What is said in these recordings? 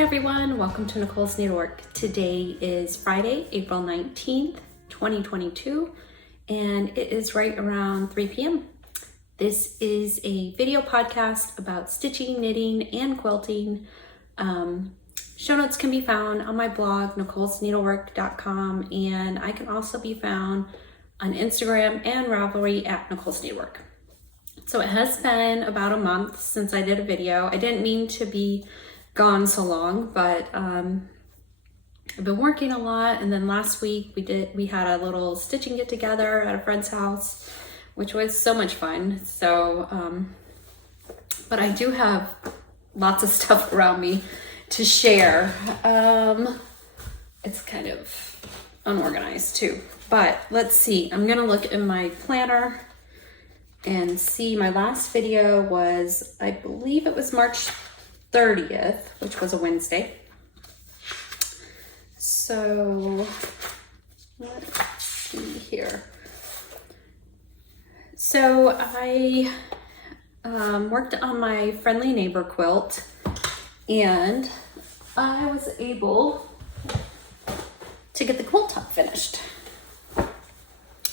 Hi everyone, welcome to Nicole's Needlework. Today is Friday, April 19th, 2022, and it is right around 3 p.m. This is a video podcast about stitching, knitting, and quilting. Show notes can be found on my blog, nicolesneedlework.com, and I can also be found on Instagram and Ravelry at Nicole's Needlework. So it has been about a month since I did a video. I didn't mean to be gone so long, but I've been working a lot, and then last week we had a little stitching get together at a friend's house, which was so much fun. So but I do have lots of stuff around me to share. It's kind of unorganized too, but let's see. I'm gonna look in my planner and see. My last video was, I believe it was March 30th, which was a Wednesday. So let's see here. So I worked on my friendly neighbor quilt, and I was able to get the quilt top finished.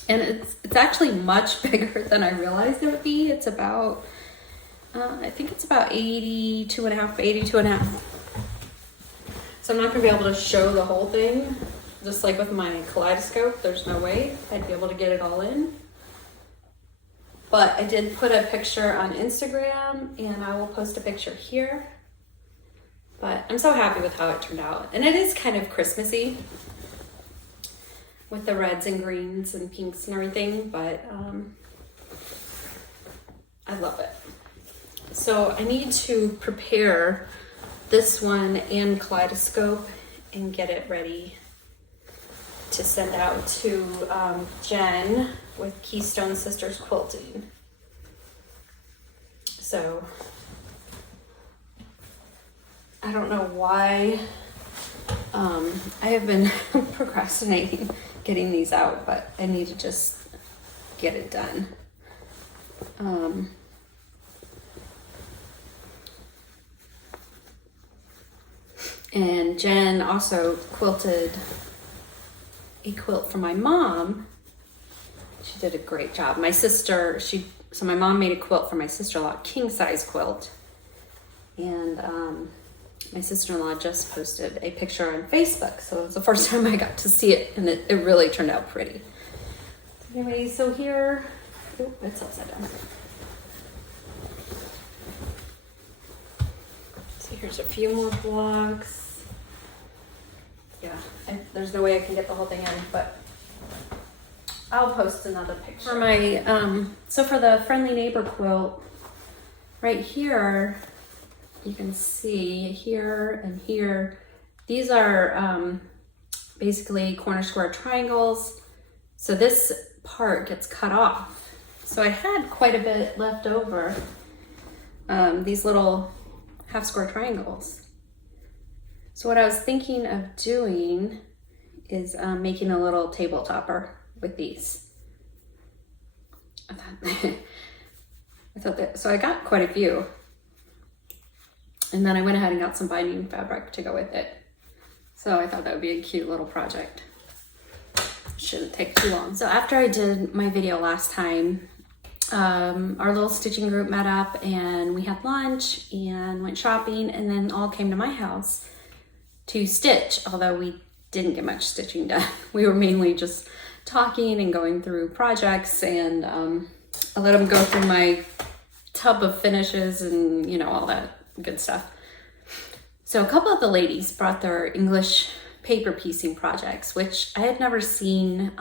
And it's actually much bigger than I realized it would be. It's about I think it's about 82 and a half. So I'm not gonna be able to show the whole thing. Just like with my kaleidoscope, there's no way I'd be able to get it all in. But I did put a picture on Instagram, and I will post a picture here. But I'm so happy with how it turned out. And it is kind of Christmassy with the reds and greens and pinks and everything, but I love it. So I need to prepare this one and kaleidoscope and get it ready to send out to Jen with Keystone Sisters Quilting. So I don't know why I have been procrastinating getting these out, but I need to just get it done. And Jen also quilted a quilt for my mom. She did a great job. My sister, so my mom made a quilt for my sister-in-law, king size quilt. And my sister-in-law just posted a picture on Facebook. So it was the first time I got to see it, and it really turned out pretty. Anyway, so here, oh, it's upside down. So here's a few more blocks. Yeah, there's no way I can get the whole thing in, but I'll post another picture. For my, so for the friendly neighbor quilt, right here, you can see here and here, these are basically corner square triangles. So this part gets cut off. So I had quite a bit left over, these little half square triangles. So what I was thinking of doing is making a little table topper with these. I thought that, so I got quite a few. And then I went ahead and got some binding fabric to go with it. So I thought that would be a cute little project. Shouldn't take too long. So after I did my video last time, our little stitching group met up, and we had lunch and went shopping, and then all came to my house to stitch, although we didn't get much stitching done. We were mainly just talking and going through projects, and I let them go through my tub of finishes and, you know, all that good stuff. So a couple of the ladies brought their English paper piecing projects, which I had never seen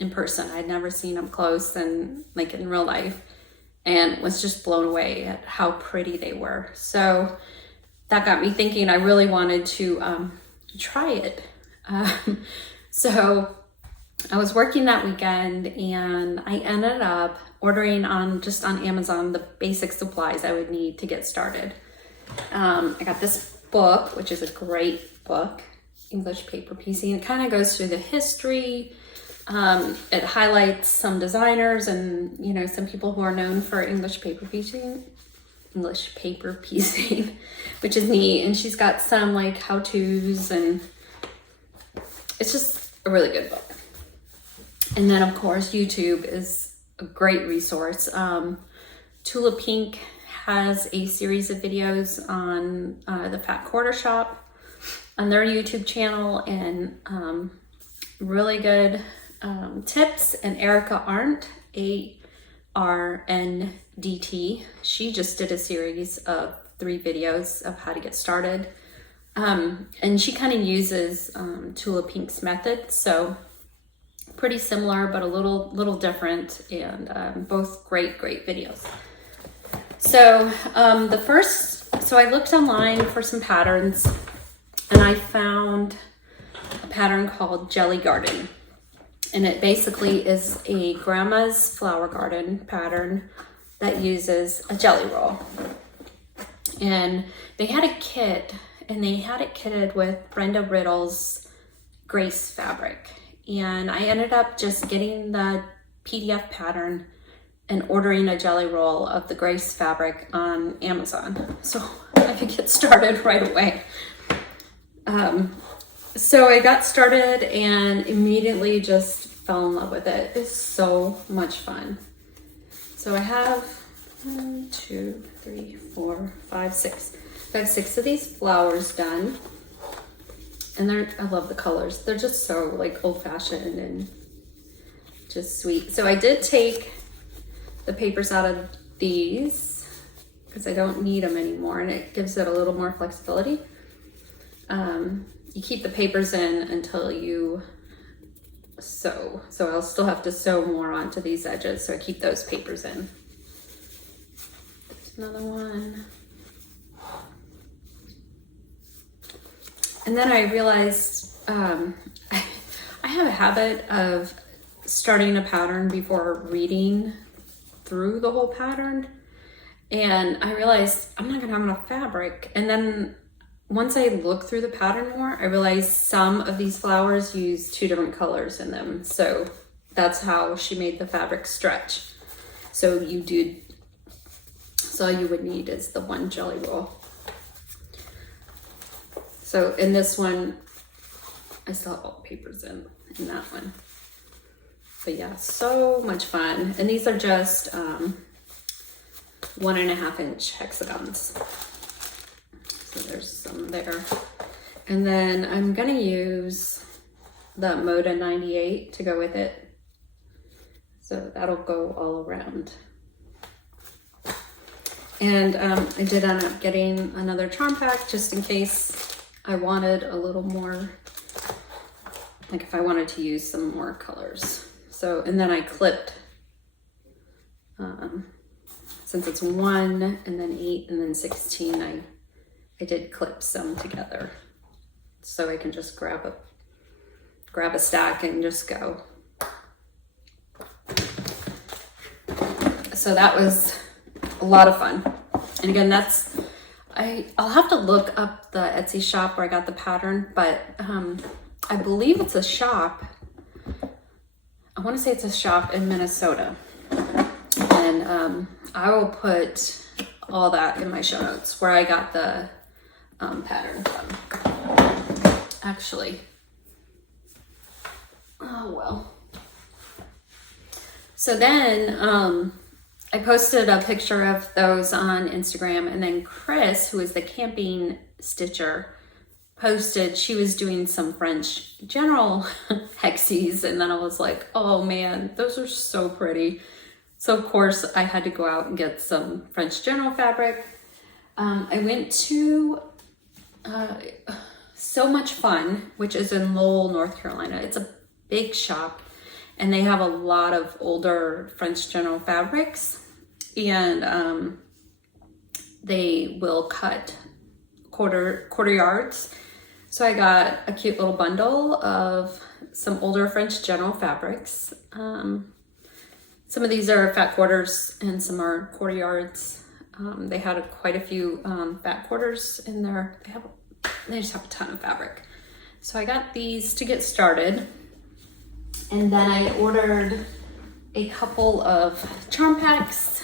in person. I'd never seen up close and like in real life, and was just blown away at how pretty they were. So that got me thinking I really wanted to try it. So I was working that weekend, and I ended up ordering on Amazon the basic supplies I would need to get started. I got this book, which is a great book, English paper piecing. It kind of goes through the history. It highlights some designers and, you know, some people who are known for English paper piecing. English paper piecing, which is neat. And she's got some like how-tos, and it's just a really good book. And then of course, YouTube is a great resource. Tula Pink has a series of videos on the Fat Quarter Shop on their YouTube channel, and really good tips. And Erica Arndt, ARNDT, she just did a series of 3 videos of how to get started. And she kind of uses Tula Pink's method, so pretty similar but a little different, and both great videos. So so I looked online for some patterns, and I found a pattern called Jelly Garden. And it basically is a grandma's flower garden pattern that uses a jelly roll. And they had a kit, and they had it kitted with Brenda Riddle's Grace fabric. And I ended up just getting the PDF pattern and ordering a jelly roll of the Grace fabric on Amazon, so I could get started right away. So I got started and immediately just fell in love with it. It's so much fun. So I have 1, 2, 3, 4, 5, 6. I have 6 of these flowers done, and I love the colors. They're just so like old-fashioned and just sweet. So I did take the papers out of these because I don't need them anymore, and it gives it a little more flexibility. You keep the papers in until you sew. So I'll still have to sew more onto these edges, so I keep those papers in. There's another one. And then I realized I have a habit of starting a pattern before reading through the whole pattern, and I realized I'm not gonna have enough fabric. And then once I look through the pattern more, I realized some of these flowers use 2 different colors in them, so that's how she made the fabric stretch. So all you would need is the 1 jelly roll. So in this one, I still have all the papers in that one. But yeah, so much fun. And these are just 1.5 inch hexagons. So there's some there. And then I'm gonna use the Moda 98 to go with it. So that'll go all around. And I did end up getting another charm pack just in case I wanted a little more, like if I wanted to use some more colors. So, and then I clipped, since it's 1 and then 8 and then 16, I did clip some together, so I can just grab a stack and just go. So that was a lot of fun. And again, I'll have to look up the Etsy shop where I got the pattern, but I believe it's a shop. I want to say it's a shop in Minnesota, and I will put all that in my show notes where I got the pattern from. Actually, oh well. So then I posted a picture of those on Instagram, and then Chris, who is the camping stitcher, posted she was doing some French general hexies, and then I was like, oh man, those are so pretty. So of course I had to go out and get some French general fabric. I went to So Much Fun, which is in Lowell, North Carolina. It's a big shop, and they have a lot of older French general fabrics, and they will cut quarter yards. So I got a cute little bundle of some older French general fabrics. Some of these are fat quarters and some are quarter yards. They had quite a few fat quarters in there. They just have a ton of fabric. So I got these to get started. And then I ordered a couple of charm packs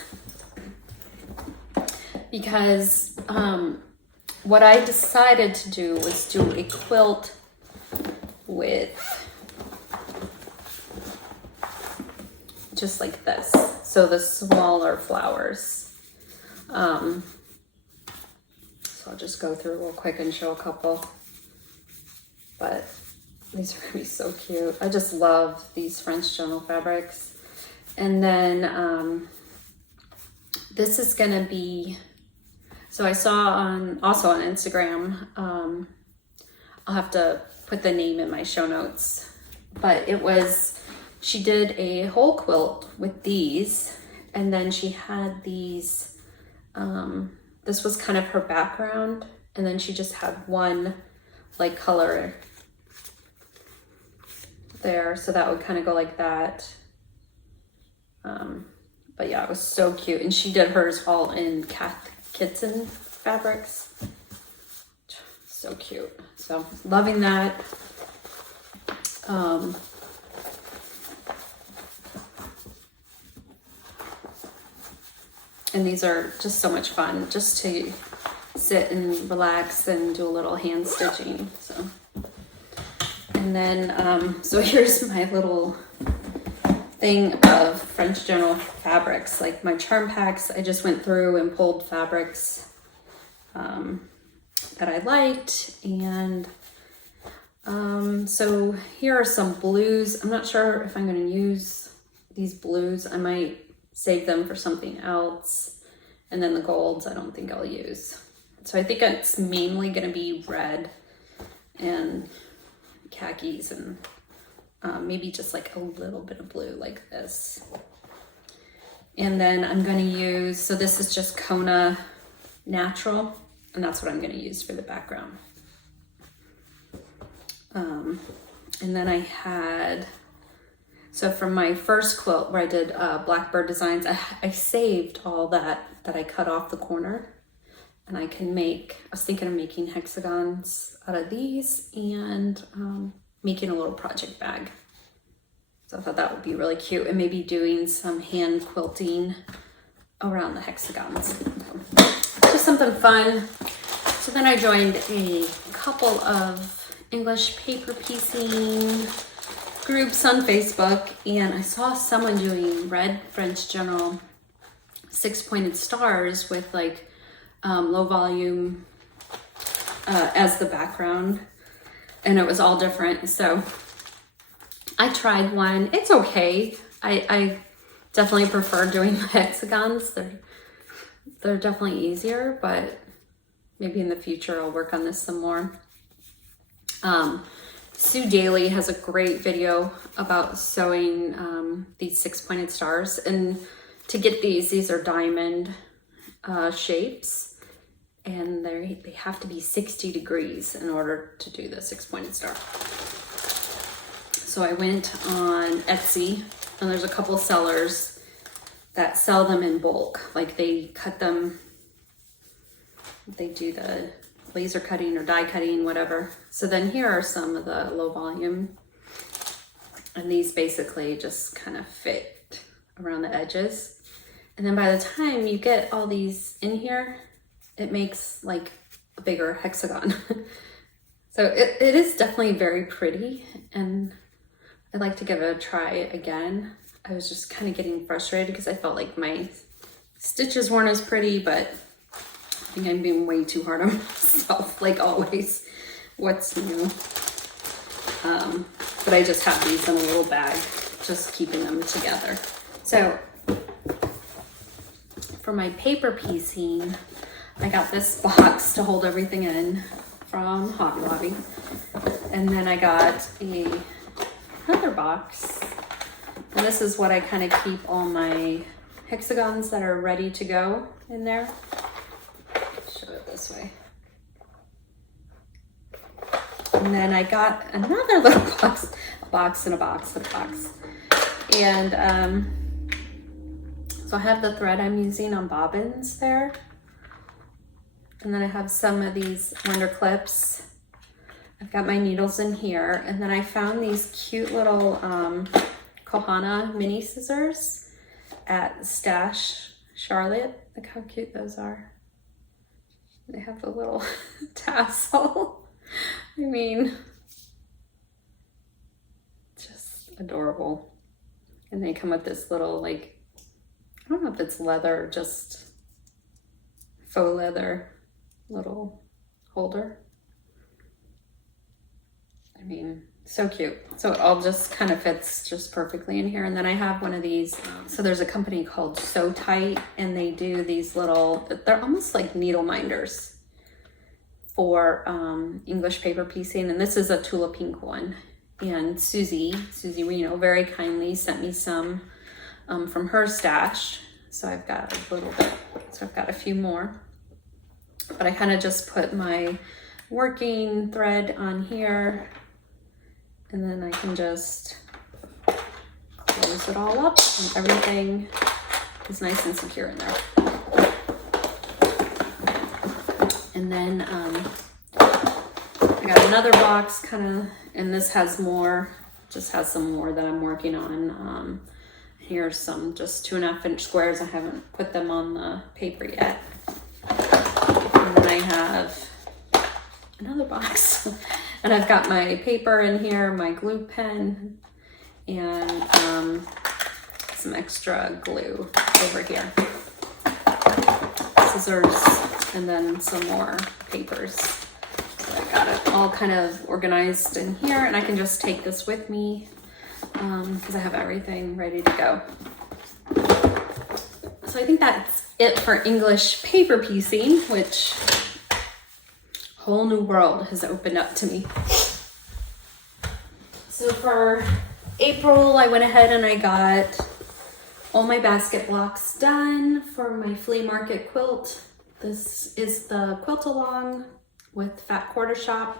because what I decided to do was do a quilt with just like this. So the smaller flowers. So I'll just go through real quick and show a couple. But these are gonna be so cute. I just love these French general fabrics. And then this is gonna be, so I saw also on Instagram, I'll have to put the name in my show notes, but it was, she did a whole quilt with these, and then she had these, this was kind of her background, and then she just had one like color there, so that would kind of go like that. But yeah, it was so cute, and she did hers all in kitten fabrics. So cute. So loving that. And these are just so much fun, just to sit and relax and do a little hand stitching. So, and then so here's my little thing of French general fabrics, like my charm packs. I just went through and pulled fabrics that I liked, and so here are some blues. I'm not sure if I'm going to use these blues. I might save them for something else, and then the golds I don't think I'll use. So I think it's mainly going to be red and khakis, and maybe just like a little bit of blue like this. And then I'm going to use, so this is just Kona Natural, and that's what I'm going to use for the background. And then I had, so from my first quilt where I did Blackbird designs, I saved all that I cut off the corner, and I can make, I was thinking of making hexagons out of these, and making a little project bag. So I thought that would be really cute, and maybe doing some hand quilting around the hexagons. So, just something fun. So then I joined a couple of English paper piecing groups on Facebook, and I saw someone doing red French general 6-pointed stars with like low volume as the background, and it was all different. So I tried one. It's okay. I definitely prefer doing the hexagons. They're definitely easier, but maybe in the future I'll work on this some more. Sue Daly has a great video about sewing these 6-pointed stars, and to get these are diamond shapes, and they have to be 60 degrees in order to do the 6-pointed star. So I went on Etsy, and there's a couple sellers that sell them in bulk. Like they cut them, they do the laser cutting or die cutting, whatever. So then here are some of the low volume, and these basically just kind of fit around the edges. And then by the time you get all these in here, it makes like a bigger hexagon. So it is definitely very pretty, and I'd like to give it a try again. I was just kind of getting frustrated because I felt like my stitches weren't as pretty, but I think I'm being way too hard on myself, like always. What's new? But I just have these in a little bag, just keeping them together. So for my paper piecing, I got this box to hold everything in from Hobby Lobby. And then I got another box. And this is what I kind of keep all my hexagons that are ready to go in there. Show it this way. And then I got another little box, a box and a box and a box. And so I have the thread I'm using on bobbins there. And then I have some of these wonder clips. I've got my needles in here. And then I found these cute little Kohana mini scissors at Stash Charlotte. Look how cute those are. They have a little tassel. I mean, just adorable. And they come with this little, like, I don't know if it's leather or just faux leather little holder. I mean, so cute. So it all just kind of fits just perfectly in here. And then I have one of these. So there's a company called So Tight, and they do these little, they're almost like needle minders for English paper piecing. And this is a Tula Pink one. And Susie Reno very kindly sent me some from her stash. So I've got a little bit, so I've got a few more. But I kind of just put my working thread on here, and then I can just close it all up, and everything is nice and secure in there. And then I got another box kind of, and this has more, just has some more that I'm working on. Here's some just 2.5 inch squares. I haven't put them on the paper yet. And then I have another box, and I've got my paper in here, my glue pen, and some extra glue over here. Scissors, and then some more papers. So I got it all kind of organized in here, and I can just take this with me because I have everything ready to go. So I think that's it for English paper piecing, which whole new world has opened up to me. So for April, I went ahead and I got all my basket blocks done for my flea market quilt. This is the Quilt-along with Fat Quarter Shop.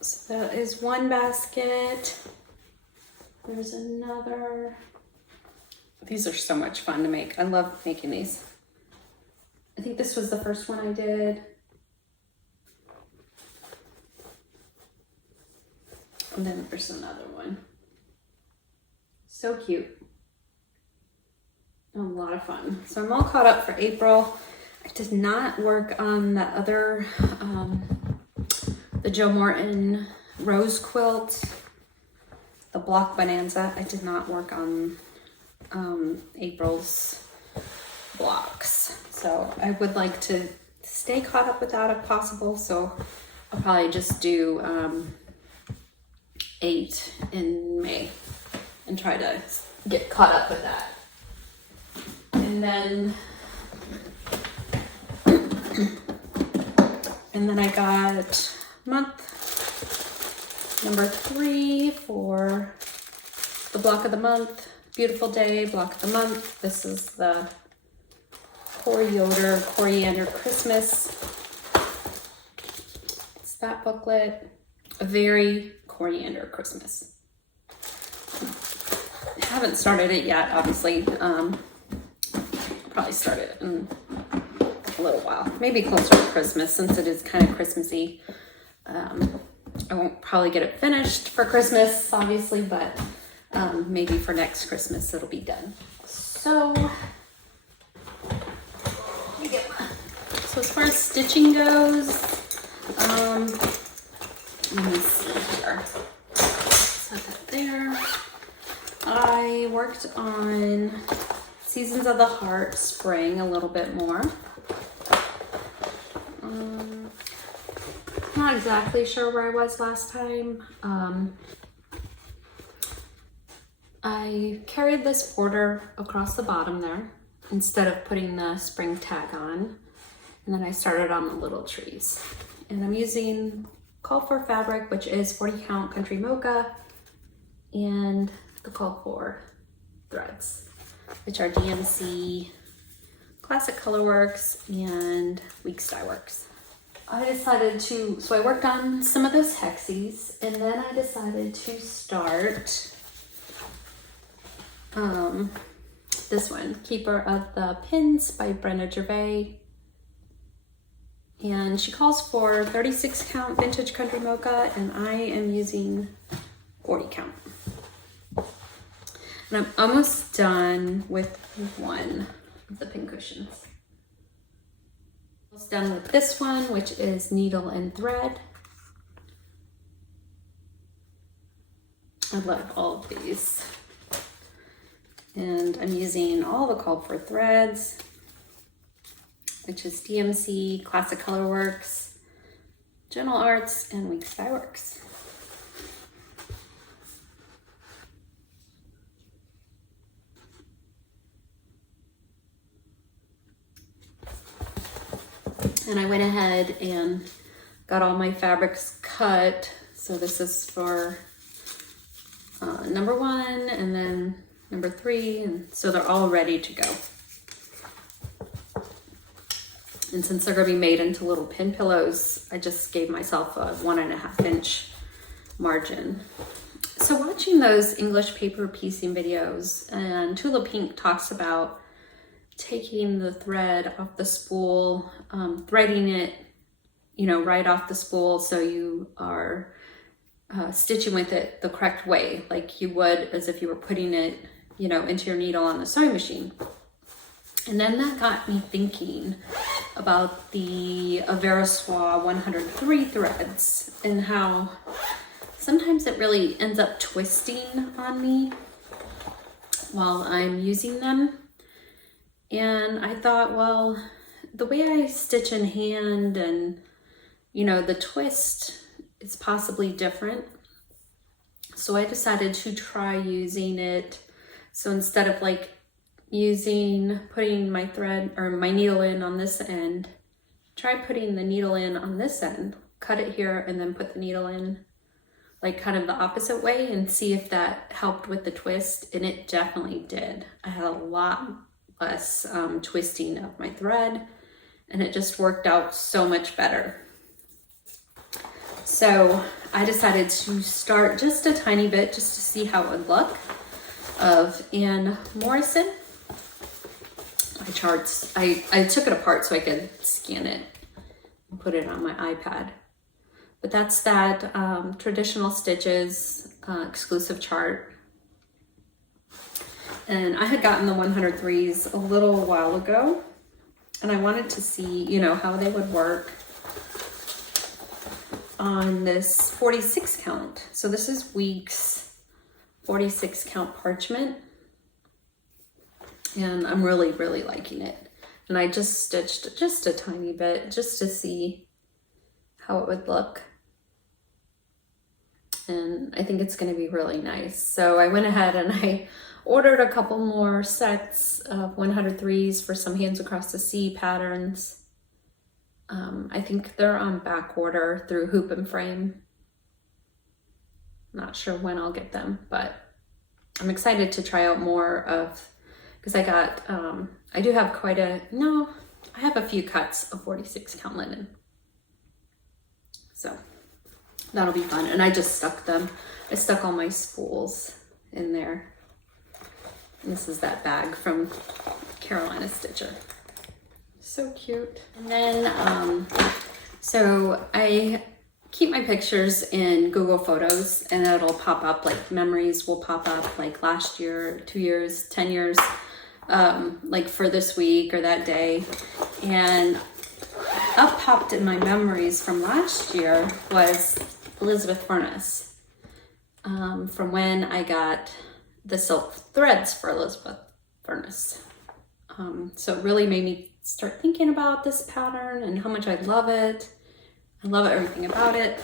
So that is one basket. There's another. These are so much fun to make. I love making these. I think this was the first one I did. And then there's another one. So cute. A lot of fun. So I'm all caught up for April. I did not work on the other, the Joe Morton rose quilt, the block bonanza. I did not work on April's blocks. So I would like to stay caught up with that if possible. So I'll probably just do 8 in May and try to get caught up with that. And then I got month number 3 for the block of the month. Beautiful Day block of the month. This is the Coriander Christmas. It's that booklet. A very coriander Christmas. I haven't started it yet, obviously. I'll probably start it in a little while. Maybe closer to Christmas, since it is kind of Christmassy. I won't probably get it finished for Christmas, obviously, but maybe for next Christmas it'll be done. So as far as stitching goes, let me see here. Set that there. I worked on Seasons of the Heart Spring a little bit more. Not exactly sure where I was last time. I carried this border across the bottom there instead of putting the spring tag on. And then I started on the little trees. And I'm using Call For fabric, which is 40 count Country Mocha, and the Call For threads, which are DMC, Classic Colorworks, and Weeks Dye Works. I decided to, so I worked on some of those hexies, and then I decided to start this one, Keeper of the Pins by Brenda Gervais. And she calls for 36 count vintage Country Mocha, and I am using 40 count. And I'm almost done with one of the pin cushions. Almost done with this one, which is needle and thread. I love all of these. And I'm using all the called for threads, which is DMC, Classic Colorworks, Gentle Arts, and Weeks by Works. And I went ahead and got all my fabrics cut. So this is for number 1 and then number 3, and so they're all ready to go. And since they're gonna be made into little pin pillows, I just gave myself a 1.5 inch margin. So watching those English paper piecing videos, and Tula Pink talks about taking the thread off the spool, threading it, you know, right off the spool, so you are stitching with it the correct way, like you would as if you were putting it, you know, into your needle on the sewing machine. And then that got me thinking about the Aversois 103 threads and how sometimes it really ends up twisting on me while I'm using them. And I thought, well, the way I stitch in hand and, you know, the twist is possibly different. So I decided to try using it. So instead of like putting my thread or my needle in on this end, try putting the needle in on this end, cut it here and then put the needle in like kind of the opposite way and see if that helped with the twist. And it definitely did. I had a lot less twisting of my thread and it just worked out so much better. So I decided to start just a tiny bit just to see how it would look of Anne Morrison. My charts, I took it apart so I could scan it and put it on my iPad. But that's that Traditional Stitches exclusive chart. And I had gotten the 103s a little while ago and I wanted to see, you know, how they would work on this 46 count. So this is Weeks 46 count parchment. And I'm really, really liking it. And I just stitched just a tiny bit just to see how it would look. And I think it's gonna be really nice. So I went ahead and I ordered a couple more sets of 103s for some Hands Across the Sea patterns. I think they're on back order through Hoop and Frame. Not sure when I'll get them, but I'm excited to try out more of, because I got, I do have I have a few cuts of 46 count linen. So that'll be fun. And I just stuck them. I stuck all my spools in there. And this is that bag from Carolina Stitcher. So cute. And then, so I keep my pictures in Google Photos and it'll pop up, like memories will pop up like last year, 2 years, 10 years, like for this week or that day. And up popped in my memories from last year was Elizabeth Furnace, from when I got the silk threads for Elizabeth Furnace. So it really made me start thinking about this pattern and how much I love it. I love everything about it.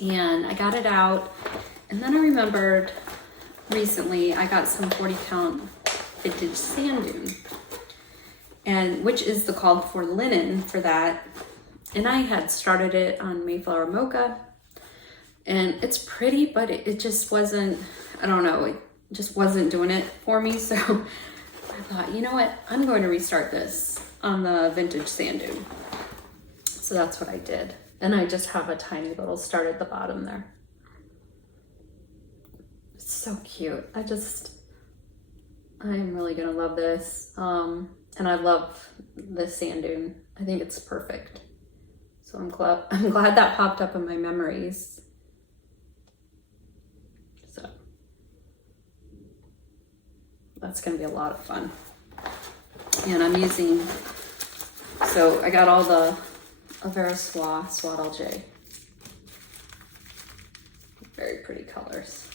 And I got it out. And then I remembered recently I got some 40 count vintage sand dune, and which is the called for linen for that. And I had started it on Mayflower Mocha and it's pretty, but it just wasn't, I don't know, it just wasn't doing it for me. So I thought, you know what, I'm going to restart this on the vintage sand dune. So that's what I did. And I just have a tiny little start at the bottom there. It's so cute. I'm really gonna love this. And I love this sand dune. I think it's perfect. So I'm glad that popped up in my memories. So that's gonna be a lot of fun. And I'm using So I got all the Avera Swaddle J. Very pretty colors.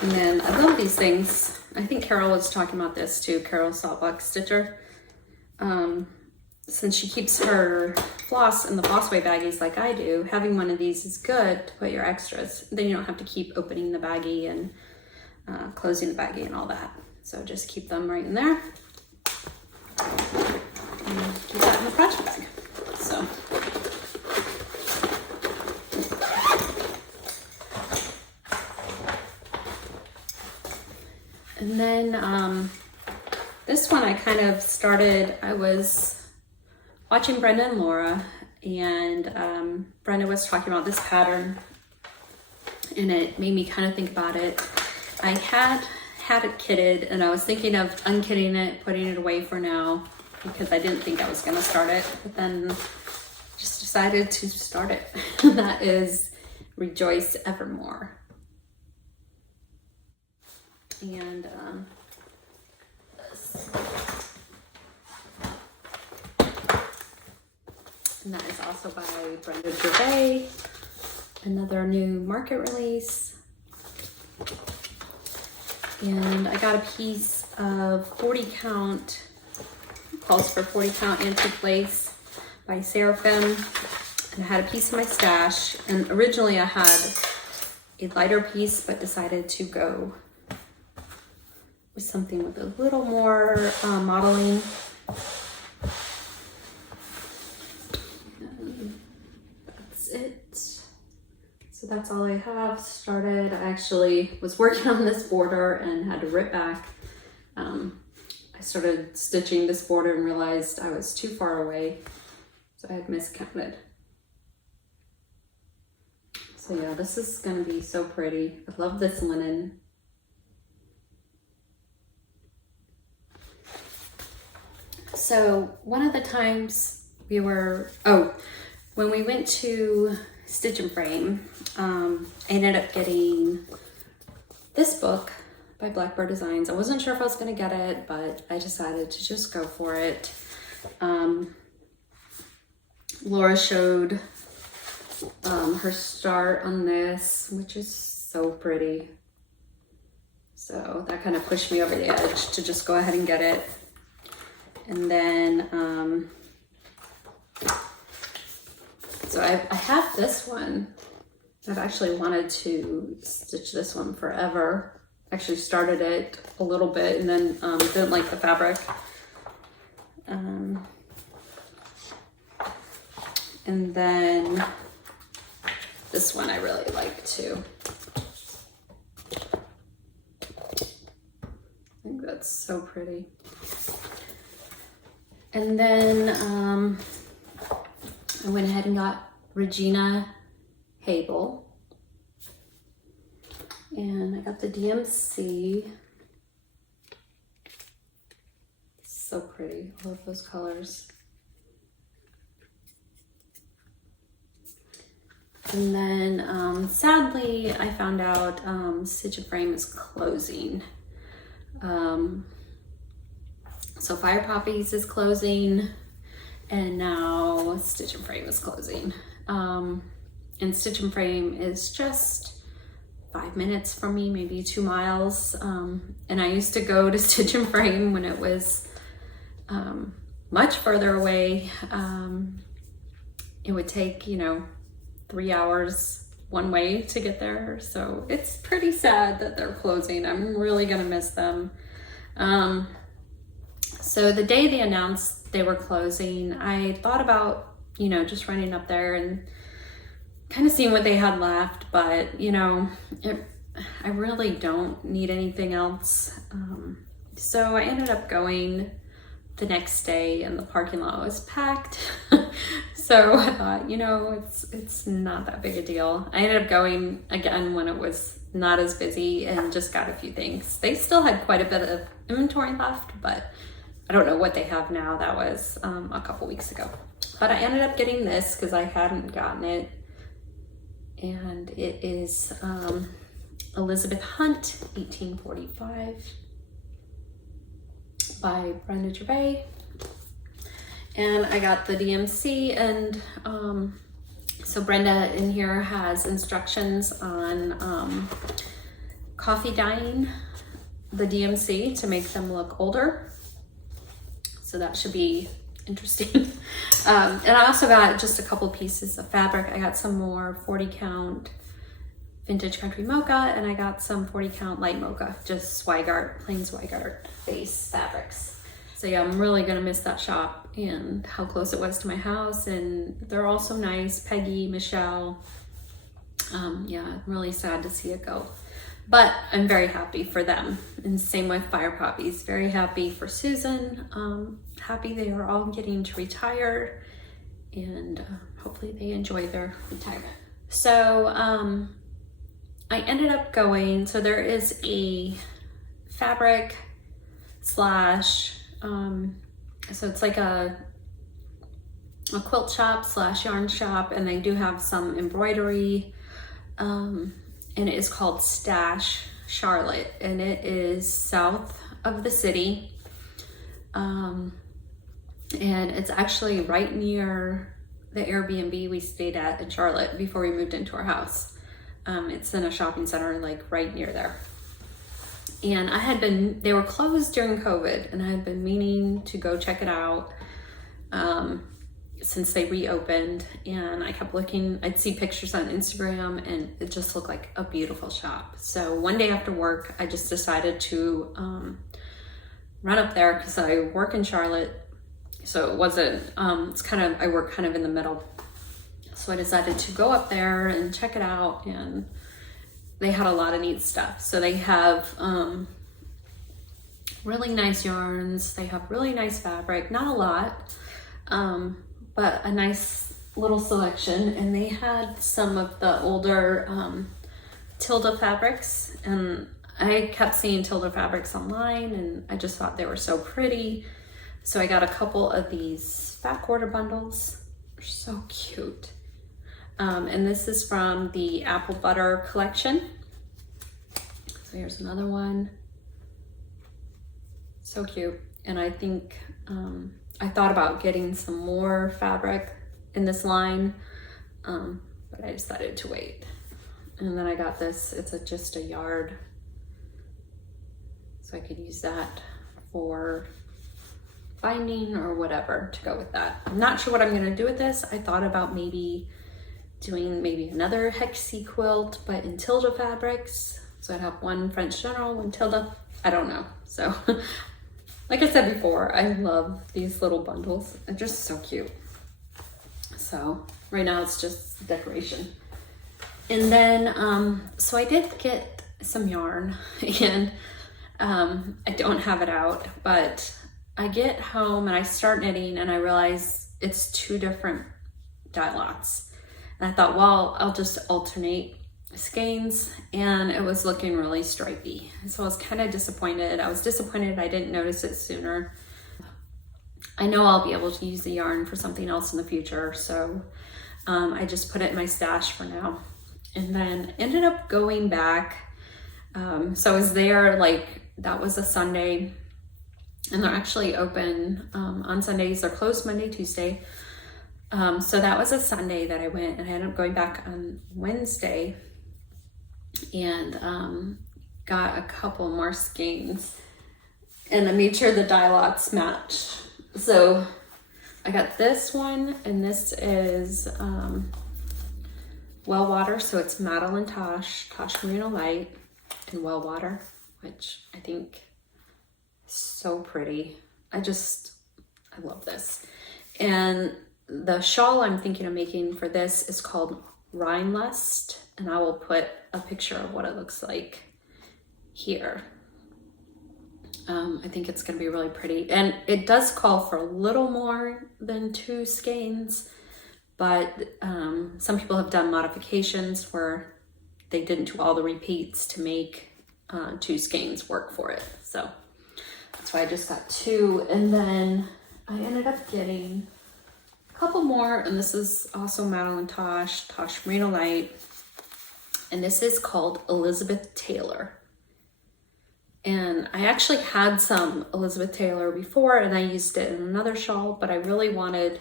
And then I love these things. I think Carol was talking about this too, Carol Saltbuck Stitcher. Since she keeps her floss in the flossway baggies like I do, having one of these is good to put your extras. Then you don't have to keep opening the baggie and closing the baggie and all that. So just keep them right in there. And keep that in the project bag. So. And then this one I kind of started, I was watching Brenda and Laura, and Brenda was talking about this pattern, and it made me kind of think about it. I had it kitted, and I was thinking of unkitting it, putting it away for now, because I didn't think I was going to start it, but then just decided to start it. And that is Rejoice Evermore. And this. And that is also by Brenda Gervais, another new market release. And I got a piece of 40 count, calls for 40 count antique lace by Seraphim. And I had a piece in my stash, and originally I had a lighter piece, but decided to go with something with a little more modeling. And that's it. So that's all I have started. I actually was working on this border and had to rip back. I started stitching this border and realized I was too far away, so I had miscounted. So yeah, this is gonna be so pretty. I love this linen. So one of the times we were, when we went to Stitch and Frame, I ended up getting this book by Blackbird Designs. I wasn't sure if I was gonna get it, but I decided to just go for it. Laura showed her start on this, which is so pretty. So that kind of pushed me over the edge to just go ahead and get it. And then, so I have this one. I've actually wanted to stitch this one forever. Actually started it a little bit and then didn't like the fabric. And then this one I really like too. I think that's so pretty. And then I went ahead and got Regina Hable. And I got the DMC. So pretty, I love those colors. And then sadly, I found out Stitch and Frame is closing. So Fire Poppies is closing, and now Stitch and Frame is closing. And Stitch and Frame is just 5 minutes from me, maybe 2 miles. And I used to go to Stitch and Frame when it was much further away. It would take, 3 hours one way to get there. So it's pretty sad that they're closing. I'm really gonna miss them. So the day they announced they were closing, I thought about, just running up there and kind of seeing what they had left, but I really don't need anything else. So I ended up going the next day and the parking lot was packed. So I thought, it's not that big a deal. I ended up going again when it was not as busy and just got a few things. They still had quite a bit of inventory left, but I don't know what they have now. That was a couple weeks ago. But I ended up getting this because I hadn't gotten it. And it is Elizabeth Hunt, 1845. by Brenda Gervais. And I got the DMC, and so Brenda in here has instructions on coffee dyeing the DMC to make them look older. So that should be interesting. And I also got just a couple pieces of fabric. I got some more 40 count vintage country mocha, and I got some 40 count light mocha, just Zweigart, plain Zweigart base fabrics. So yeah, I'm really gonna miss that shop and how close it was to my house, and they're all so nice. Peggy, Michelle. Yeah, I'm really sad to see it go, but I'm very happy for them. And same with Fire Poppies, very happy for Susan. Happy they are all getting to retire, and hopefully they enjoy their retirement. So I ended up going, so there is a fabric slash, so it's like a quilt shop slash yarn shop, and they do have some embroidery, and it is called Stash Charlotte, and it is south of the city, and it's actually right near the Airbnb we stayed at in Charlotte before we moved into our house. It's in a shopping center like right near there. And they were closed during COVID, and I had been meaning to go check it out since they reopened, and I kept looking. I'd see pictures on Instagram, and it just looked like a beautiful shop. So one day after work, I just decided to run up there because I work in Charlotte. So it wasn't, I work kind of in the middle. So I decided to go up there and check it out, and they had a lot of neat stuff. So they have really nice yarns. They have really nice fabric, not a lot, but a nice little selection. And they had some of the older Tilda fabrics, and I kept seeing Tilda fabrics online, and I just thought they were so pretty. So I got a couple of these fat quarter bundles. They're so cute. And this is from the Apple Butter collection. So here's another one. So cute. And I think I thought about getting some more fabric in this line, but I decided to wait. And then I got this. It's just a yard, so I could use that for binding or whatever to go with that. I'm not sure what I'm gonna do with this. I thought about maybe doing another hexie quilt, but in Tilda fabrics. So I'd have one French General, one Tilda. I don't know. So like I said before, I love these little bundles. They're just so cute. So right now it's just decoration. And then, so I did get some yarn, and I don't have it out, but I get home and I start knitting, and I realize it's two different dye lots. And I thought, well, I'll just alternate skeins, and it was looking really stripy. So I was kind of disappointed. I was disappointed I didn't notice it sooner. I know I'll be able to use the yarn for something else in the future, so I just put it in my stash for now. And then ended up going back. So I was there, that was a Sunday, and they're actually open on Sundays. They're closed Monday, Tuesday. So that was a Sunday that I went, and I ended up going back on Wednesday and got a couple more skeins, and I made sure the dye lots match. So I got this one, and this is Well Water. So it's Madeline Tosh Merino Light, and Well Water, which I think is so pretty. I love this. And the shawl I'm thinking of making for this is called Rhinelust, and I will put a picture of what it looks like here. I think it's going to be really pretty, and it does call for a little more than 2 skeins, but some people have done modifications where they didn't do all the repeats to make 2 skeins work for it. So that's why I just got 2, and then I ended up getting a couple more, and this is also Madeline Tosh Merino Light, and this is called Elizabeth Taylor. And I actually had some Elizabeth Taylor before and I used it in another shawl, but I really wanted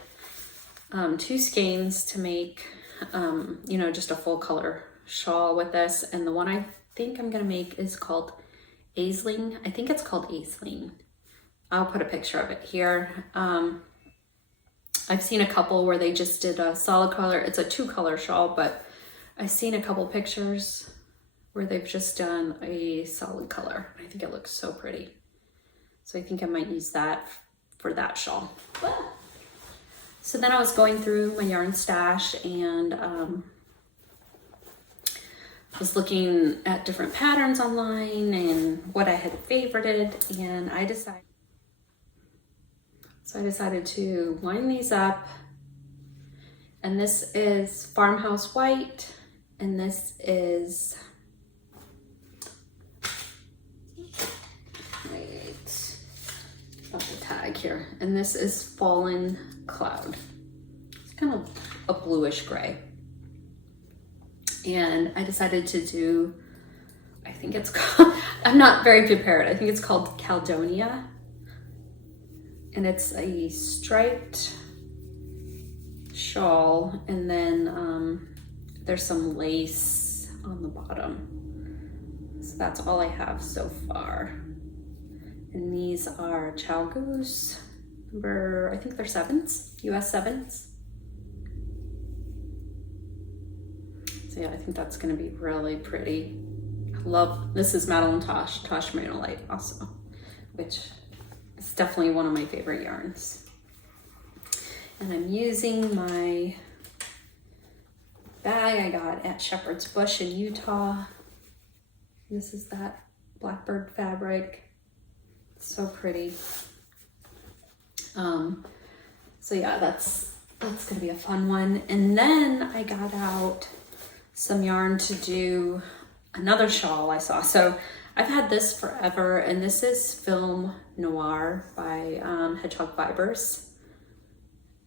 2 skeins to make, you know, just a full color shawl with this. And the one I think I'm gonna make is called Aisling. I think it's called Aisling. I'll put a picture of it here. I've seen a couple where they just did a solid color. It's a 2-color shawl, but I've seen a couple pictures where they've just done a solid color. I think it looks so pretty. So I think I might use that for that shawl. So then I was going through my yarn stash and was looking at different patterns online and what I had favorited, and I decided to line these up. And this is Farmhouse White, and this is, wait, got the tag here, and this is Fallen Cloud. It's kind of a bluish gray. And I decided to do, I think it's called, I'm not very prepared, I think it's called Caledonia. And it's a striped shawl, and then there's some lace on the bottom. So that's all I have so far. And these are Chow Goose, number, I think they're 7s, US 7s. So yeah, I think that's gonna be really pretty. I love, this is Madeline Tosh Merino Light also, which is definitely one of my favorite yarns. And I'm using my bag I got at Shepherd's Bush in Utah. This is that Blackbird fabric. It's so pretty. So yeah, that's gonna be a fun one. And then I got out some yarn to do another shawl I saw. So I've had this forever, and this is Film Noir by Hedgehog Fibers.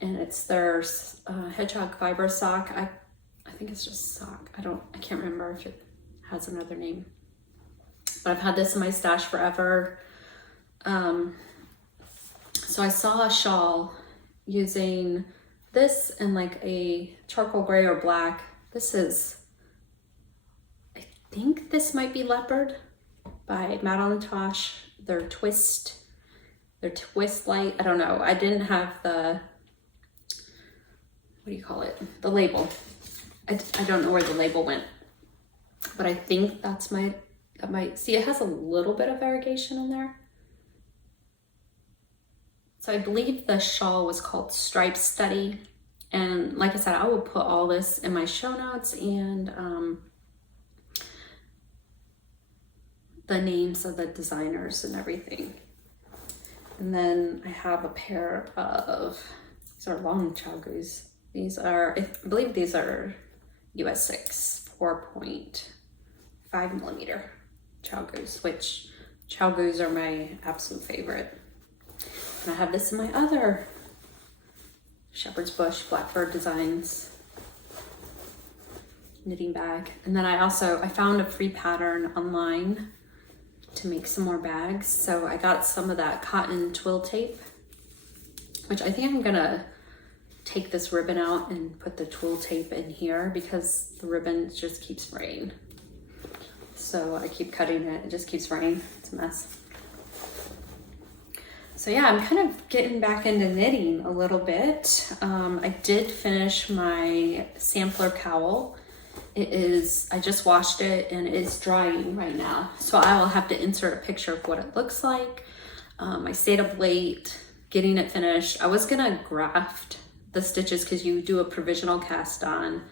And it's their Hedgehog Fiber sock. I think it's just sock. I can't remember if it has another name. But I've had this in my stash forever. So I saw a shawl using this and like a charcoal gray or black. This is, I think this might be Leopard by Madeline Tosh. Their twist light. I don't know. I didn't have the, what do you call it? The label. I don't know where the label went, but I think that might, see, it has a little bit of variegation in there. So I believe the shawl was called Stripe Study. And like I said, I will put all this in my show notes and the names of the designers and everything. And then I have a pair of, these are long Chow Goose. These are, I believe these are US 6, 4.5 millimeter Chow Goose, which Chow Goose are my absolute favorite. And I have this in my other Shepherd's Bush Blackbird Designs knitting bag. And then I found a free pattern online to make some more bags. So I got some of that cotton twill tape, which I think I'm gonna take this ribbon out and put the twill tape in here because the ribbon just keeps fraying. So I keep cutting it, it just keeps fraying, it's a mess. So yeah, I'm kind of getting back into knitting a little bit. I did finish my sampler cowl. I just washed it and it is drying right now. So I will have to insert a picture of what it looks like. I stayed up late getting it finished. I was gonna graft the stitches because you do a provisional cast on,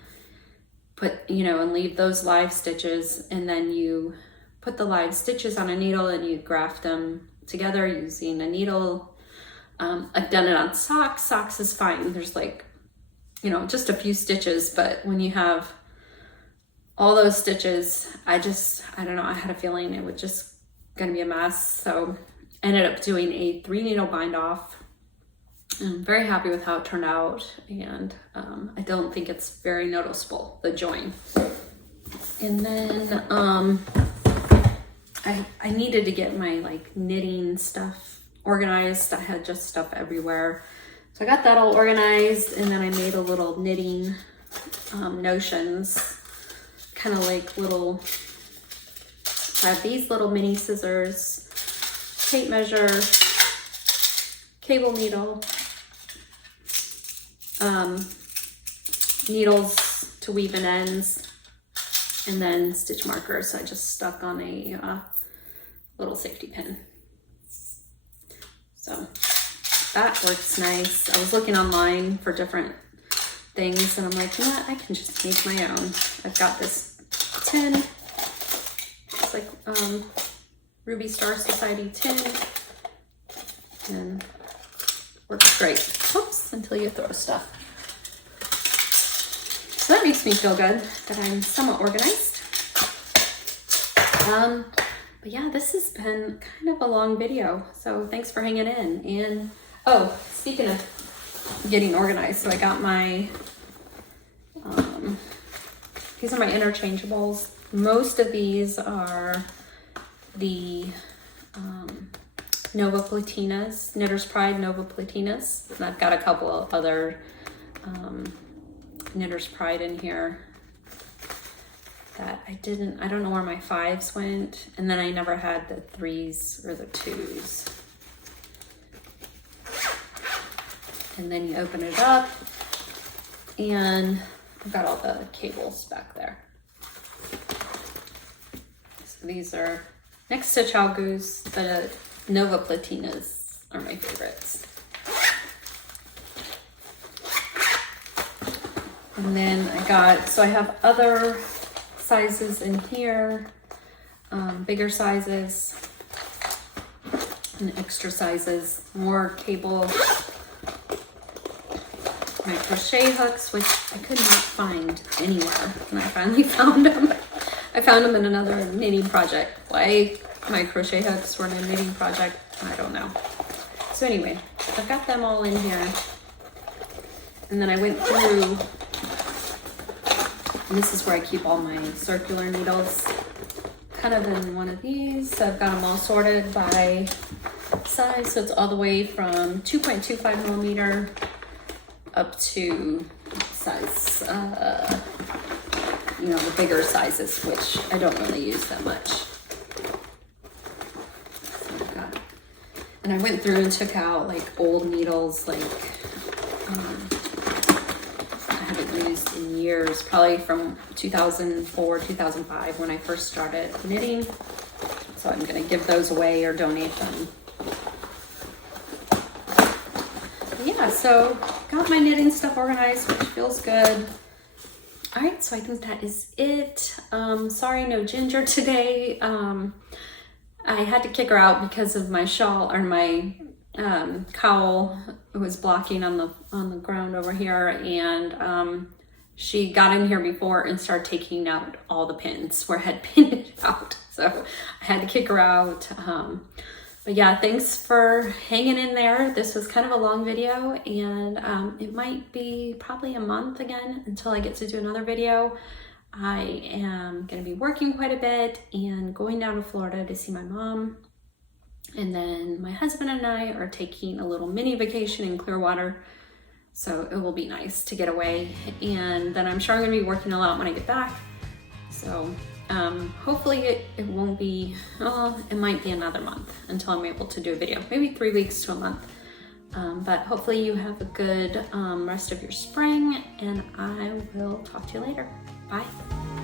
and leave those live stitches, and then you put the live stitches on a needle and you graft them together using a needle. I've done it on socks. Socks is fine. There's just a few stitches, but when you have all those stitches, I don't know, I had a feeling it was just gonna be a mess. So I ended up doing a 3 needle bind off. I'm very happy with how it turned out, and I don't think it's very noticeable, the join. And then I needed to get my like knitting stuff organized. I had just stuff everywhere. So I got that all organized, and then I made a little knitting notions, kind of like little, I have these little mini scissors, tape measure, cable needle, needles to weave in ends, and then stitch markers. So I just stuck on a little safety pin. So that works nice. I was looking online for different things, and I'm like, you know what, I can just make my own. I've got this tin. It's like Ruby Star Society tin, and works great. Oops, until you throw stuff. So that makes me feel good that I'm somewhat organized. But yeah, this has been kind of a long video, so thanks for hanging in. And oh, speaking of getting organized, so I got my, these are my interchangeables. Most of these are the Nova Platinas, Knitter's Pride Nova Platinas. And I've got a couple of other Knitter's Pride in here that I don't know where my 5s went. And then I never had the 3s or the 2s. And then you open it up, and I've got all the cables back there. So these are, next to Chalgoose, the Nova Platinas are my favorites. And then I have other sizes in here, bigger sizes and extra sizes, more cable, my crochet hooks, which I could not find anywhere, and I finally found them. I found them in another knitting project. Why my crochet hooks were in a knitting project, I don't know. So anyway, I've got them all in here. And then I went through, and this is where I keep all my circular needles, kind of in one of these. So I've got them all sorted by size. So it's all the way from 2.25 millimeter up to size, you know, the bigger sizes, which I don't really use that much. So and I went through and took out like old needles, like I haven't used in years, probably from 2004, 2005 when I first started knitting. So I'm gonna give those away or donate them. Yeah, so got my knitting stuff organized, which feels good. All right, so I think that is it. Sorry, no Ginger today. I had to kick her out because of my shawl, or my cowl was blocking on the ground over here, and she got in here before and started taking out all the pins where I had pinned it out. So I had to kick her out. But yeah, thanks for hanging in there. This was kind of a long video, and it might be probably a month again until I get to do another video. I am gonna be working quite a bit and going down to Florida to see my mom. And then my husband and I are taking a little mini vacation in Clearwater. So it will be nice to get away. And then I'm sure I'm gonna be working a lot when I get back. So hopefully it won't be, it might be another month until I'm able to do a video, maybe 3 weeks to a month. But hopefully you have a good rest of your spring, and I will talk to you later. Bye.